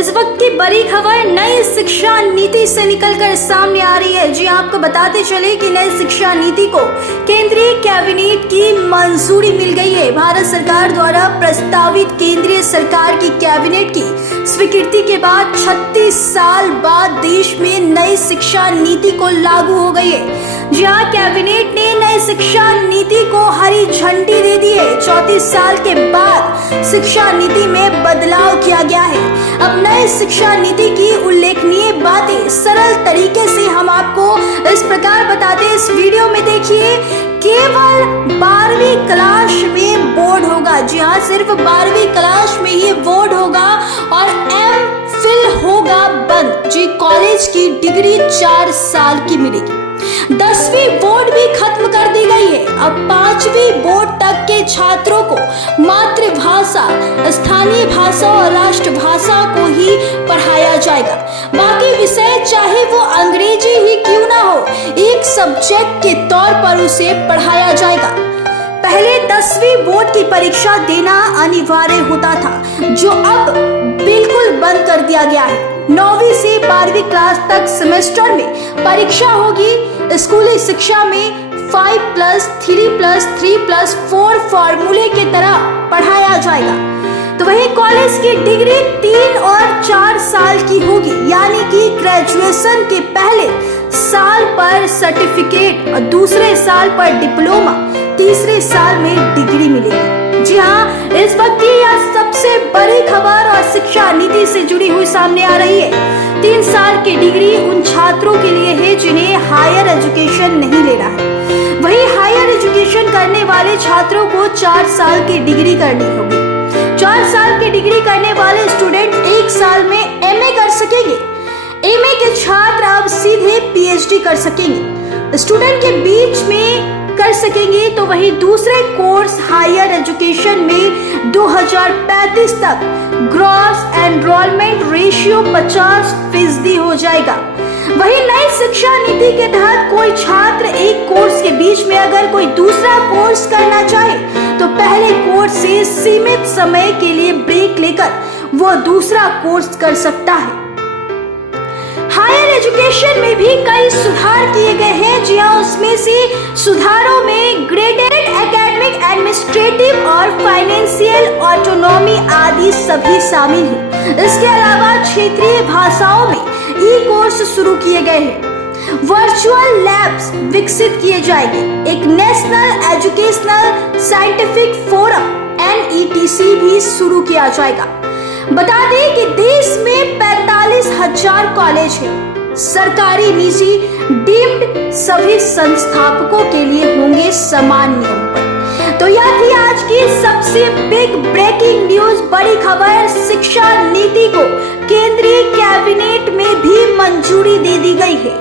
इस वक्त की बड़ी खबर नई शिक्षा नीति से निकलकर सामने आ रही है। जी आपको बताते चले कि नई शिक्षा नीति को केंद्रीय कैबिनेट की मंजूरी मिल गई है। भारत सरकार द्वारा प्रस्तावित केंद्रीय सरकार की कैबिनेट की स्वीकृति के बाद 36 साल बाद देश में नई शिक्षा नीति को लागू हो गई है। जी हाँ, कैबिनेट ने नई शिक्षा नीति को हरी झंडी दे दी है। 34 साल के बाद शिक्षा नीति में बदलाव किया गया है। अब नई शिक्षा नीति की उल्लेखनीय बातें सरल तरीके से हम आपको इस प्रकार बताते हैं। इस वीडियो में देखिए, केवल 12वीं क्लास में बोर्ड होगा। जी हाँ, सिर्फ 12वीं क्लास में ही बोर्ड होगा और एमफिल होगा बंद। जी, कॉलेज की डिग्री 4 साल की मिलेगी। 10वीं बोर्ड भी खत्म कर दी गई है। अब 5वीं बोर्ड तक के छात्रों को मातृभाषा, स्थानीय भाषा और राष्ट्रभाषा को ही पढ़ाया जाएगा। बाकी विषय चाहे वो अंग्रेजी ही क्यों ना हो, एक सब्जेक्ट के तौर पर उसे पढ़ाया जाएगा। पहले 10वीं बोर्ड की परीक्षा देना अनिवार्य होता था, जो अब बिल्कुल बंद कर दिया गया है। 9वीं से 12वीं क्लास तक सेमेस्टर में परीक्षा होगी। स्कूली शिक्षा में 5+3+3+4 फॉर्मूले की तरह पढ़ाया जाएगा। तो वही कॉलेज की डिग्री 3 और 4 साल की होगी, यानी कि ग्रेजुएशन के पहले साल पर सर्टिफिकेट और दूसरे साल पर डिप्लोमा, तीसरे साल में डिग्री मिलेगी। जी हाँ, इस वक्त की यह सबसे बड़ी खबर और शिक्षा नीति से जुड़ी हुई सामने आ रही है। 3 साल की डिग्री उन छात्रों के लिए है जिन्हें हायर एजुकेशन नहीं लेना है। वही हायर एजुकेशन करने वाले छात्रों को 4 साल की डिग्री करनी होगी। 4 साल की डिग्री करने वाले स्टूडेंट 1 साल में एमए कर सकेंगे। एमए के छात्र अब सीधे पीएचडी कर सकेंगे। स्टूडेंट के बीच में कर सकेंगे। तो वही दूसरे कोर्स हायर एजुकेशन में 2035 तक ग्रॉस एनरोलमेंट रेशियो 50% हो जाएगा। वही नई शिक्षा नीति के तहत कोई छात्र एक कोर्स के बीच में अगर कोई दूसरा कोर्स करना चाहे तो पहले कोर्स से सीमित समय के लिए ब्रेक लेकर वो दूसरा कोर्स कर सकता है। हायर एजुकेशन में भी कई सुधार किए गए हैं। जी हाँ, उसमें से सुधारों में ग्रेडेड एकेडमिक, एडमिनिस्ट्रेटिव और फाइनेंशियल ऑटोनॉमी आदि सभी शामिल हैं। इसके अलावा क्षेत्रीय भाषाओं में ई कोर्स शुरू किए गए हैं। वर्चुअल लैब्स विकसित किए जाएंगे। एक national educational scientific forum NETC भी शुरू किया जाएगा। बता दें कि देश में 45,000 कॉलेज हैं। सरकारी, निजी, डीम्ड सभी संस्थापकों के लिए होंगे समान नियम पर। तो यह थी आज की सबसे बिग ब्रेकिंग न्यूज, बड़ी खबर। शिक्षा नीति को केंद्रीय कैबिनेट में भी मंजूरी दे दी गई है।